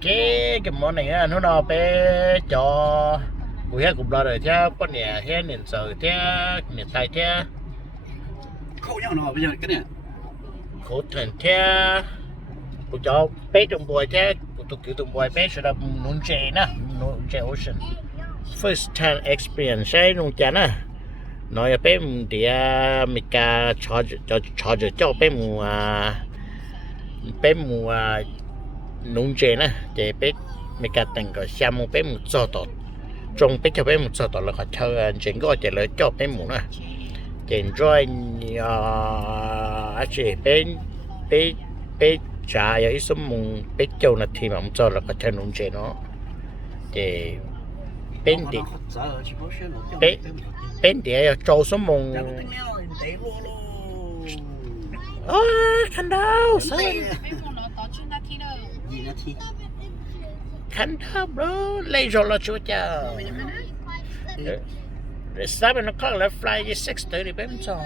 cái món này á nó bé cho cụ hết cũng lo rồi theo con nhà hết nền sờ theo nền tay theo khâu nhau nó bây giờ cái này khổ thần theo cụ cho bé trong bồi theo cụ tụi kiểu trong bồi bé sẽ đập nón chè nè nón chè ocean first time experience ấy nón chè nè nói bé thì mình cả cho bé mù nông chè nè chè bé mình cả từng cái xem một bé một số tọt trong bé cho bé một số tọt là có chơi chuyện có chè lợi cho bé mù nè chè rồi chè bé trà ở ít số mùng bé châu là thì mà một số là có chơi nông chè nó chè bên thì bên thì châu số mùng看到看到 bro 累着了就叫 7 o'clock là fly 6:30 bên trong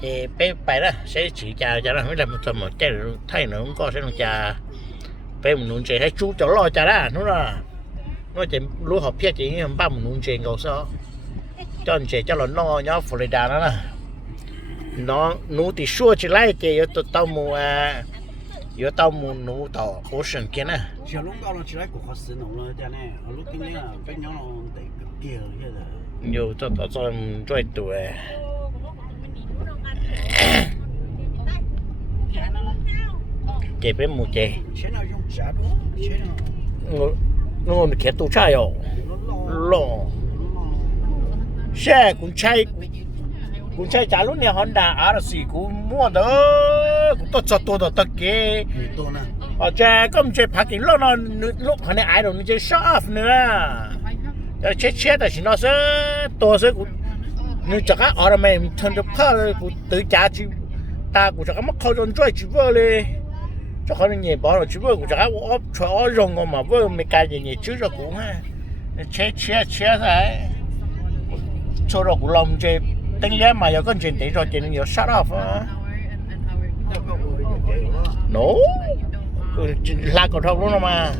thì bé phải đó sẽ chỉ chào cho nó mới làm một cái thay nữa không có sẽ không chào bé mình nuôi chơi hay chú cho lo chào đó đúng rồi nó chỉ lúa hộp phía chỉ ba mình nuôi chơi cầu sao cho anh chơi cho nó nhớ Florida đó nè nó nụ thì xua chỉ lại thì yếu tao mua nụ tàu ocean kia nè chiều lúc đó nó chỉ lại của họ sử dụng rồi cho nên lúc cái này bên nhau nó để kia rồi nhiều cho chơi tuổi chị biết mua chị nó kia tụ chai rồi lo xe cũng chạy trả lúc này Honda RC cũng mua đó cũng tốt tất kia cha có một chơi phát triển lúc họ này ai đâu nó chơi shop nữa chết là chỉ nó sẽ to sẽ cũng như chắc á ở đây mình thân được phá cũng tự trả chứ ta cũng chắc mất khâu rồi chỉ vợเลยcho họ nhảy bỏ rồi chỉ vợ cũng chắc á cho rong mà vợ mấy cái gì chứ rồi cũng ha chết rồi cho rồi cũng làm chơi tính ra mà giờ con chuyện để rồi chuyện nhiều shut off no là cầu thông luôn mà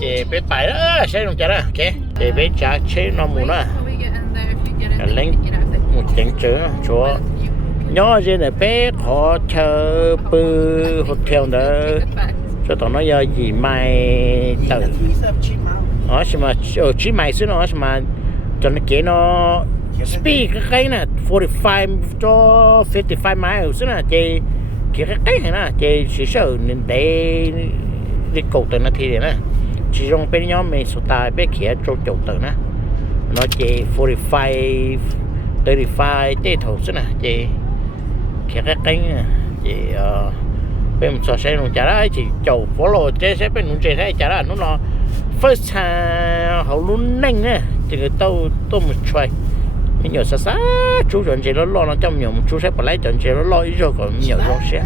chị biết bài đó sẽ không trả đó ok chị biết trả chế nó muốn đó lấy một chén chữ chúa nhớ gì này bé họ chờ bự hotel đó cho tụi nó giờ gì mai từ xem mà ở chỉ mày xíu nó xem mà cho nó kể nó speed cái nè 45 cho 55 miles xíu nè chị kể cái này nè chị chỉ sợ nên để đi cầu từ nó thì nè chỉ trong bên nhóm mình số tài bé kia cho cầu từ nè nó chị 45 35 để thầu xíu nè chị kể cái nè chị bên một số xe nó trả ra chỉ chầu follow chế sẽ bên nó chế thấy trả ra nó first time họ luôn nhanh nè thì người tao một try nhưng nhiều xa chú chọn chế nó lo trong nhiều chú sẽ phải lấy chọn chế nó lo ít rồi còn nhiều lo xe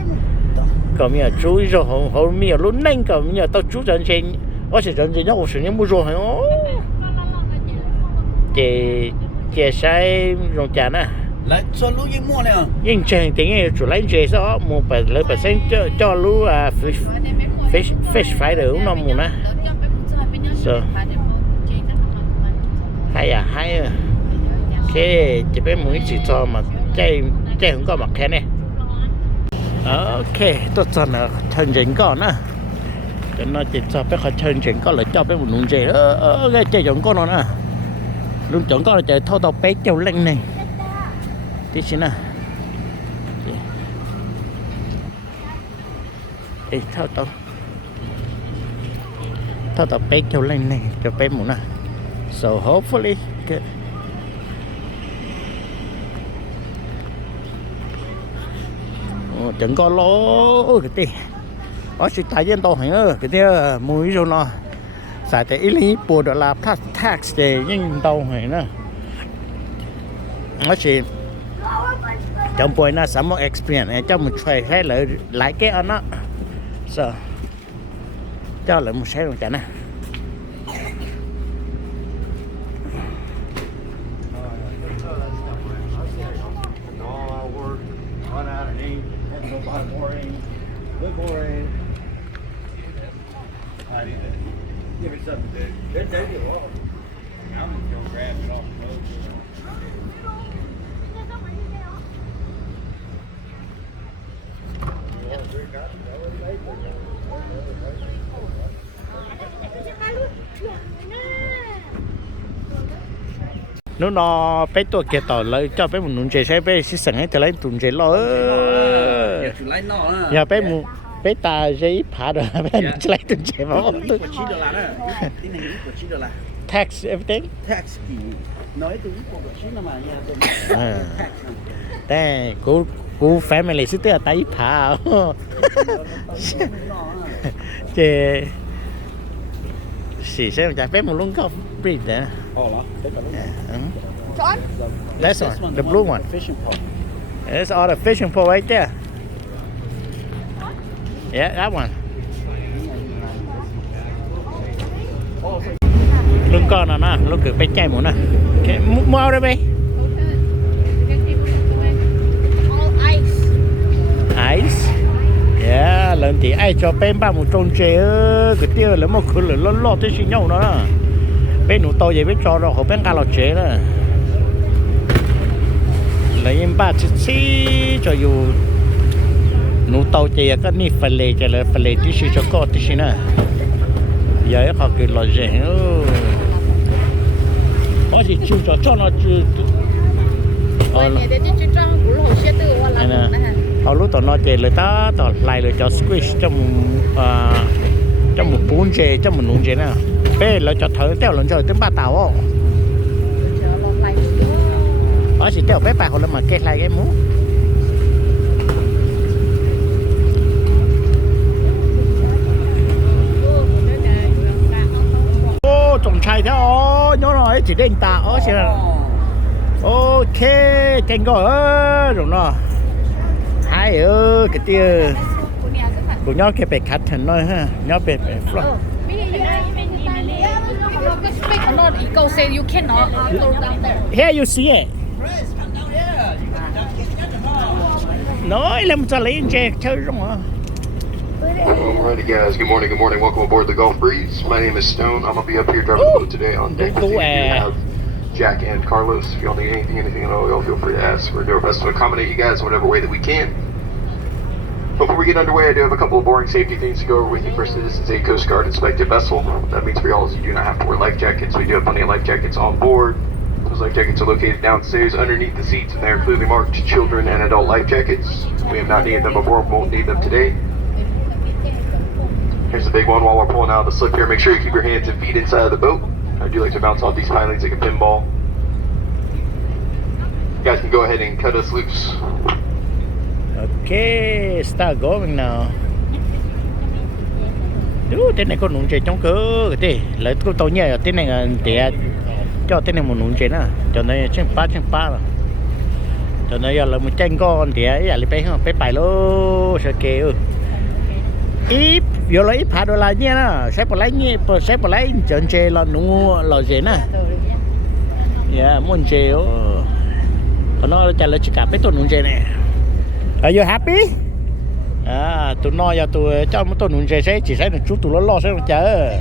còn nhiều chú ít rồi họ nhiều luôn nhanh còn nhiều tao chú chọn chế có thể chọn chế nó cũng sử dụng mua rồi hả chế sai rong trả nè lại cho lúa gì mua nè nhưng chẳng tiếng nghe chủ lấy chế sao mua phải lấy phải xem cho lúa fish fry được nó mua nè so hay cái chỉ biết muốn chỉ cho mà chơi không có mặt thế này ok tốt rồi nè thân trình có nè cho nó chỉ cho biết thân trình có lại cho biết một nụ chơi cái chơi giống con nó nè luôn chọn con là chơi thâu tàu bé trâu lên này tí xíu nè thâu tàu bé trâu lên này cho bé muốn nè so hopefully good chẳng có lỗ cái gì ở sự tài dân tàu hả cái kia mũi rồi nó xài cái ý bộ đó là pass tax để nhưng tàu hả nữa nó chỉ trong buổi nó sẽ một experience trong một trade hay là lại cái anh đó so cho lại một xe luôn chả nè boring. We're boring. Give me something to do. They're taking it off. I'm just gonna grab it off the boat. nó nó bé tuổi kia tỏ lấy cho bé một nụ chế sẽ bé xí sẵn ấy thì lấy nụ chế lo Chủ lấy nó á. nhà bé một bé ta giấy phá rồi bé chỉ lấy nụ chế mà không $9 đó. Cái này $9. tax everything Tax thì nói tôi cũng có $9 mà nhà tôi. Tax.แต่กูfamily ซื้อเตื้อไต้ผาเจสีเส้นจากเป็นมุลุงก็ปริดนะ Ồ đó. John? That's one, the blue one. Fishing pole. That's all the fishing pole right there. Yeah, that one. Lưng con nào nè, lúc cứ bay chạy một nè. Okay, mua đây bay. All ice. Ice. Yeah, lần thì ai cho bên ba một trôn chế cái tiêu là một khứ là lo tới xin nhau đó. Bên nụ to vậy biết cho rồi, họ bên cá lọt chế đó. Lấy em ba xí cho dù nụ to chế cái ní phải lệ cho là phải lệ tí xí cho có tí xí nè. Giờ họ cứ lọt chế. Có gì chịu cho nó chịu. Họ lúc tao nói chuyện lời ta tao lại lời cho squish trong một bún chè trong một nún chè nè bé lời cho thở theo lần rồi tới ba tàu ó ở chỉ theo bé bà họ là mà kết lại cái mũ ô trồng chai thế ó nhớ rồi chỉ đến ta ó chỉ là ok chanh gọi rồi nó hai cái tia của nhau cái bể cắt thành nói ha nhau bể flop here you see it nói làm sao lấy chè chơi rồi mà Alrighty guys, good morning, welcome aboard the Gulf Breeze. My name is Stone, I'm going to be up here driving the boat today on deck with you. We have Jack and Carlos. If y'all need anything at all, y'all feel free to ask. We're doing our best to accommodate you guys in whatever way that we can. Before we get underway, I do have a couple of boring safety things to go over with you. First, this is a Coast Guard inspected vessel. That means for y'all, you do not have to wear life jackets. We do have plenty of life jackets on board. Those life jackets are located downstairs underneath the seats, and they are clearly marked children and adult life jackets. We have not needed them before, we won't need them today. Here's the big one. While we're pulling out of the slip here, make sure you keep your hands and feet inside of the boat. I do like to bounce off these pilings like a pinball. You guys can go ahead and cut us loose. okay start going now tên này có nụ chè trong cơ cái gì lấy cô tàu nhẹ tên này là để cho tên này một nụ chè nữa cho nên chân pa rồi cho nên giờ là một chân con thì ấy là lấy không phải lô sẽ kêu ít vô lấy $8 nha nó sẽ bỏ lấy chân chè là nụ là gì nè yeah muốn chè còn nó trả lời chỉ cả mấy tuần nụ chè này. Are you happy? À, tụi nó giờ tụi cho một tuần nụ chè sẽ chỉ sẽ được chút tụi nó lo sẽ được chờ.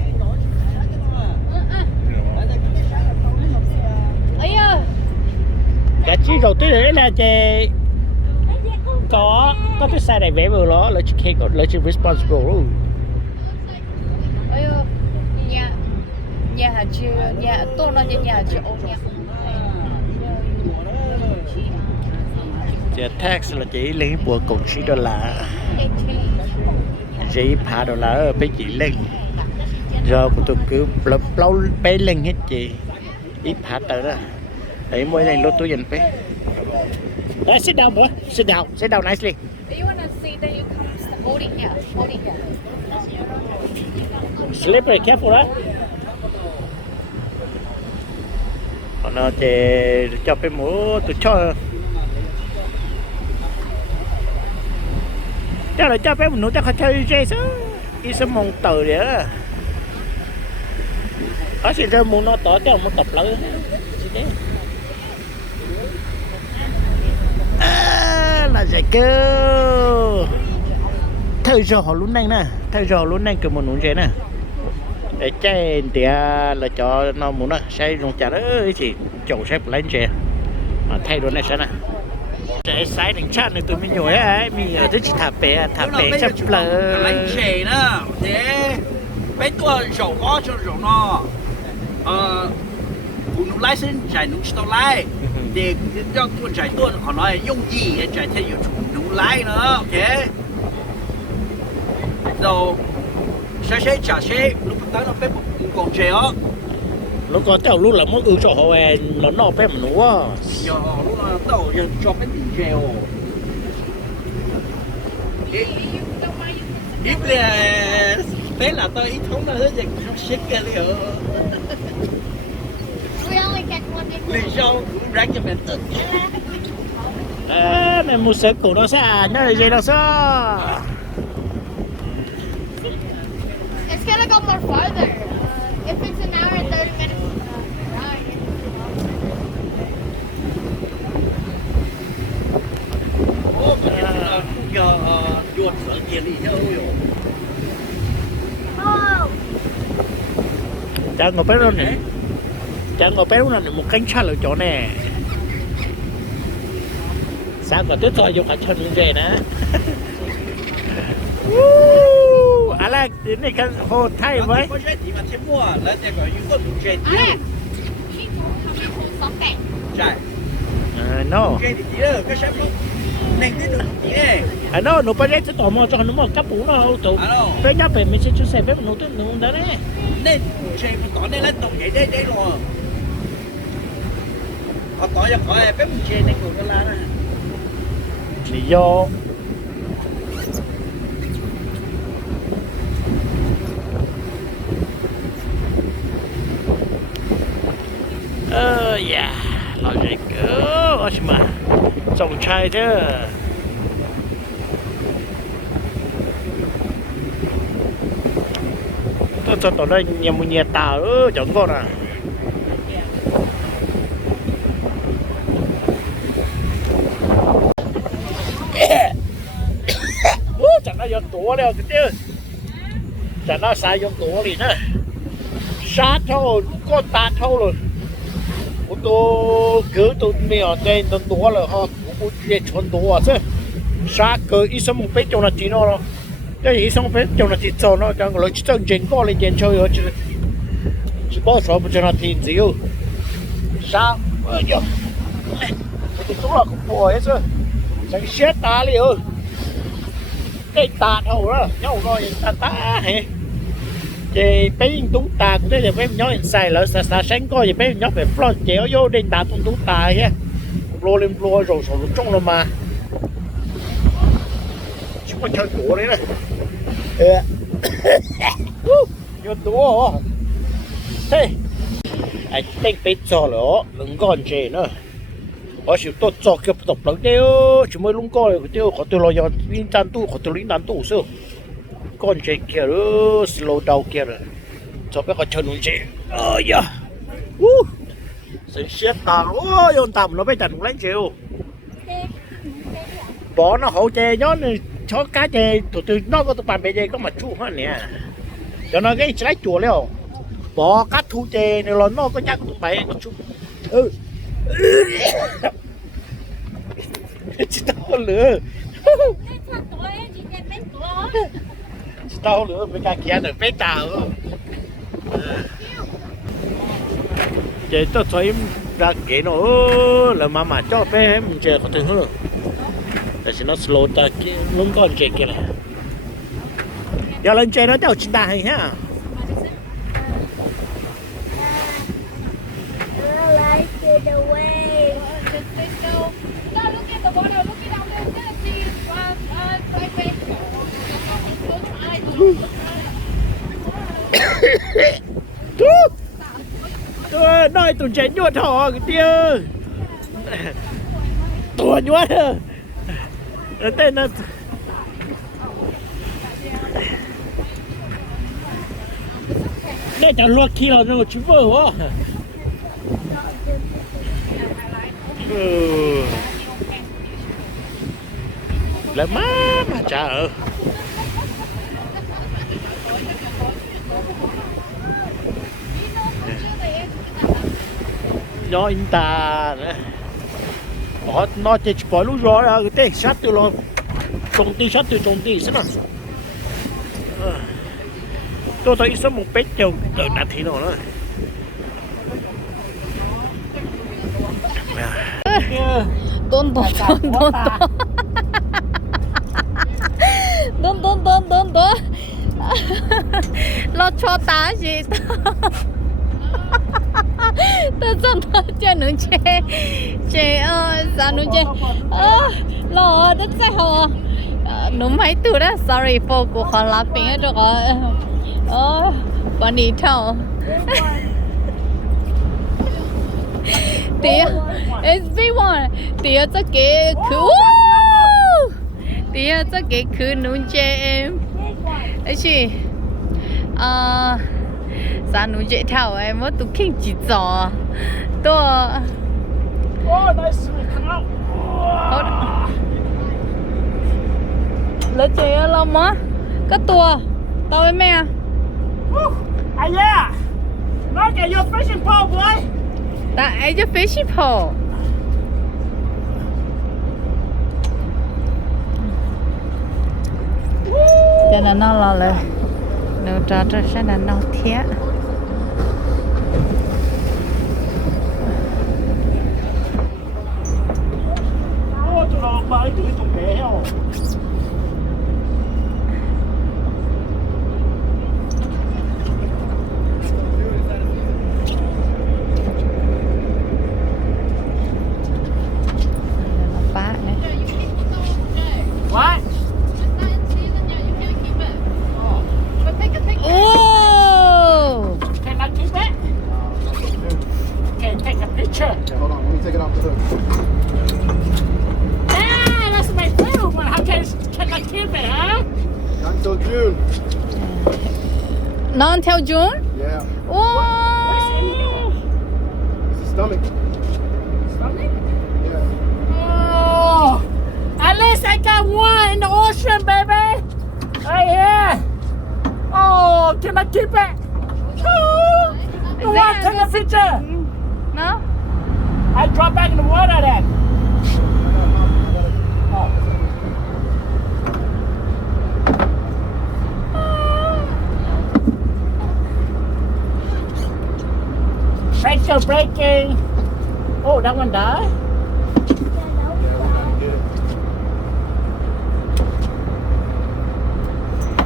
Đã chỉ đầu tiên đấy là chè có cái xe này vẽ vừa đó là chỉ khi có là chỉ responsible luôn. Nhà tôi nó nhà chị ôn nha. Tax là chỉ lên bộ cục $9 chỉ $8 ở bên chị lên rồi tụi cứ lâu bé lên hết chị ít phá tới đó ấy mỗi này lốt túi dần bé sit down boy sit down nicely Do you wanna see that you come holding here? slippery careful đó còn nó thì cho cái mũ tụi cho chắc là cho bé một nụ chắc phải chơi dây số ít số mong từ vậy đó ở xin ra muốn nó tỏ cho một tập lớn là giải cơ thời giờ họ luôn nhanh nè thời giờ luôn nhanh cầm một nụ chơi nè để chơi thì là cho nó muốn nè xây dùng chả đó thì chậu xếp lên chơi mà thay đồ này sao nè chạy sai đỉnh chát này tụi mình nhồi ấy mình ở đây chỉ thả bè chấp lờ lấy chè nữa để mấy tua rổ có cho rổ nó cũng nó lái xin chạy nó tao lái để cho tua chạy tua họ nói dùng gì chạy theo nhiều nó lái nữa ok rồi sẽ trả xe lúc tới nó phải một con chè á lúc có tao lúc là mỗi cho họ nó bé mà nó giờ lúc tao giờ cho cái chè ít là thế là tôi ít không là hết dịch không xích cái liệu We only get one in lý do cũng recommended này một sợi cổ nó sẽ nơi gì nó sao It's gonna go more farther. If it's an hour and 30 minutes ride. ô giờ chuột sợ gì đi đâu rồi Oh. chẳng có bé đâu này chẳng có bé đâu này một cánh sát ở chỗ này sáng có tuyết rồi dùng cả chân về nè Alex đến đây căn hồ thay với có cái gì mà thêm mua là sẽ có những con chè Alex, she told me to something. chạy no chè thì đó cái sếp nó nên cái được gì nè nó nó phải lấy tò mò cho nó một cấp bủ nó tụ bé nhá về mình sẽ chú xe bé nó tới nó đó đấy nên chè mà tỏ nên lên tổng vậy đây đây rồi họ tỏ cho khỏi bé một chè này còn cái lá này lý do dạ nói gì cơ mà trồng trai thế tôi cho tao đây nhà một nhà tàu chẳng con à chẳng nó dùng tủa đâu chứ chẳng nó xài dùng tủa gì nữa sát thôi có tạt thôi rồi tôi cứ tôi mèo trên tôi tủa rồi họ cũng để chọn tủa chứ sát cứ ít sống một bé trong là chỉ nó rồi cái gì sống bé trong là chỉ cho nó chẳng có chỉ chân chính có lên trên chơi rồi chỉ bao số một cho nó thì nhiều sao bây giờ thì cũng là cũng bồi hết chứ chẳng xét ta liền cái tà thầu đó nhau rồi ta hề thì bé tú tà cũng thế thì bé nhớ xài lỡ xa sáng coi thì bé nhớ về flot chéo vô đến tà tú tà nhé lô lên lô rồi rồi trong rồi mà chúng ta chơi tủa đấy này vô tủa hả thế anh tên bé cho lỡ đừng còn chê nữa ở chỗ tôi cho cái tập lớn tiêu chỉ mới lung coi cái tiêu có tôi lo cho liên tan tu có tôi liên tan tu sao con chơi kia đó slow down kia rồi cho bé có chân chơi dạ sẽ xếp tao yon tầm nó bây giờ nó lấy chiều bỏ nó hậu chè nhó này cho cá chè từ nó có tụi bạn bây giờ có mà chu hết nè cho nó cái trái chùa léo bỏ cá thu chè này là nó có nhắc tụi bạn có chu chỉ tao lửa chỉ tao lửa với cả kia được bé tao chị tôi thấy ra cái nó là mà cho bé mình chơi có thể hơn để cho nó slow ta kia luôn còn chơi kia này giờ lần chơi nó đâu chỉ đài ha tôi nói tụi trẻ nhuột họ cái tia tụi nhuột tên nó đây chẳng luộc khi nào nó chú vợ hả là má mà chả ở nhỏ in ta nó chỉ bỏ lúc rồi là cái tê sát từ lo trồng ti sát từ trồng ti thế nào tôi thấy số một bét châu từ nãy thì nó Tôn lo cho ta gì tôi chân nó chơi nữa chơi sao nữa chơi lo đất sai hồ nó mấy tuổi đó sorry for của họ làm việc cho họ bọn đi theo tía everyone tía cho cái khứ tía cho cái khứ nụ chơi em ấy chị sao nụ chơi theo em mất tụ kinh chỉ giò tôi lấy chơi lo má cái tua tao với mẹ ai da nó chạy vô fishing pole boy tại ấy cho fishing pole cho nên nó loเลยnếu cho sẽ là nó thiết ô tụi nó bởi tụi tụi bé heo What? Oh! Can I keep it? Can take a picture? Yeah, hold on, let me take it off the hook. Ah, that's my favorite one. How can I keep it, huh? Not until June. Not until June? Yeah. Oh! It's the stomach. Stomach? Yeah. Oh, at least I got one in the ocean, baby. Right here. Oh, can I keep it? Oh, you want to take a picture? No? I drop back in the water then. Oh. Pressure breaking. Oh, that one died.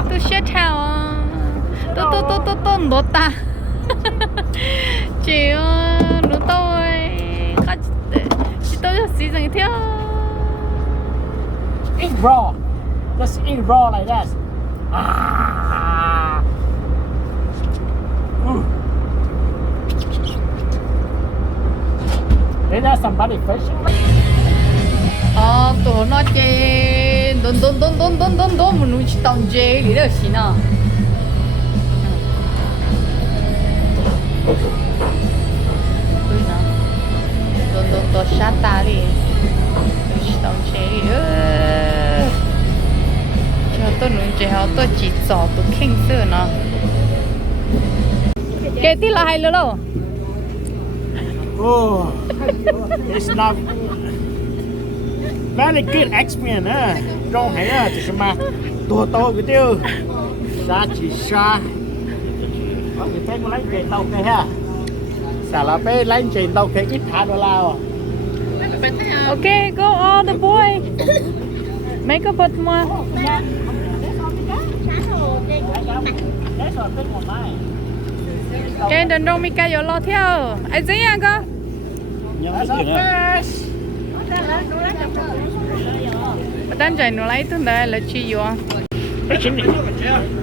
Tôi sẽ theo tôi nó ta chị nó tôi chị tôi xí dần theo Eat raw. Just eat raw like that. Ah. Is that somebody fishing? tụi nó chơi đốn mình nuôi tàu chơi đi được xí nào đốn sát ta đi nuôi tàu chơi đi cho tôi nuôi chơi họ tôi chỉ cho tôi kinh sợ nó cái tí là hay luôn Oh, it's not very good experience, huh? Trong hay à, chỉ mà to cái tiêu, xa chỉ xa. Có người thấy có lấy chạy tàu cái ha, xả là bé lấy chạy tàu cái ít thả đô la. Okay, go all the boy. Make a bit more. Okay, đừng đông mi cái lo theo. Ai gì à cơ? Đang chạy nó lấy từ đây là chi vô.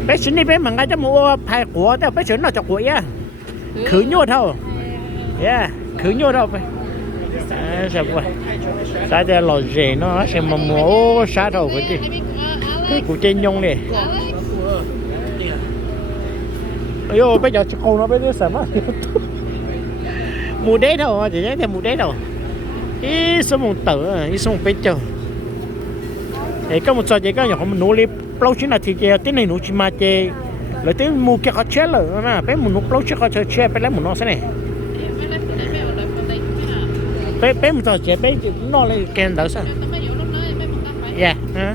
Bé xin đi bé mà ngay cho mua phải của tao bé xin nó cho của ya. Khử nhô thôi. Yeah, khử nhô thôi. Sao vậy? Sao để lò rể nó xem mà mua sao thôi cái gì? Cái của trên nhông này. Ôi bây giờ con nó bây giờ sao mà mùa đế thôi chỉ thấy mùa đế đâu cái số một tử cái số một bên chờ thì có một trò gì có nhỏ mình nấu lên lâu chín là thì cái tiếng này nấu chỉ mà chơi lấy tiếng mua cái họ chết rồi mà bé mình nấu lâu trước họ chơi bé lấy một nó thế này bé một tao chế bé nó lên kèn đỡ sao? Tao mới vô lúc đó bé một cái phải. Dạ, hả?